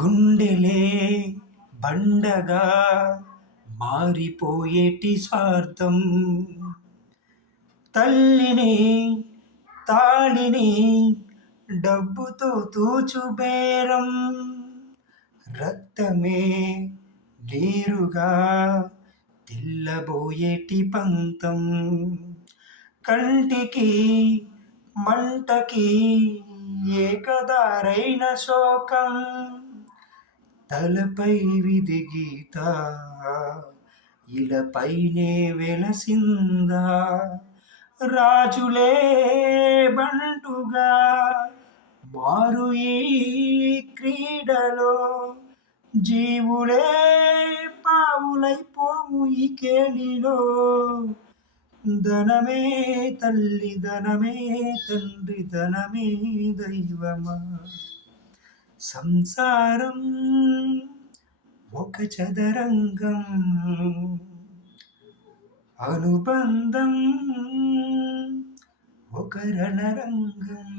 గుండెలే బండగా మారిపోయేటి స్వార్థం, తల్లిని తాళిని డబ్బుతో తూచుబేరం, రక్తమే నీరుగా తెల్లబోయేటి పంతం, కంటికి మంటకి ఏకదారైన శోకం, తలపై విధి గీత ఇలపైనే వెలసిందా, రాజులే బంటుగా మారు ఈ క్రీడలో, జీవులే పావులైపోము ఈ కేలిలో, ధనమే తల్లి ధనమే తండ్రి ధనమే దైవమా, సంసారం ఒక చదరంగం, అనుబంధం ఒక రణరంగం.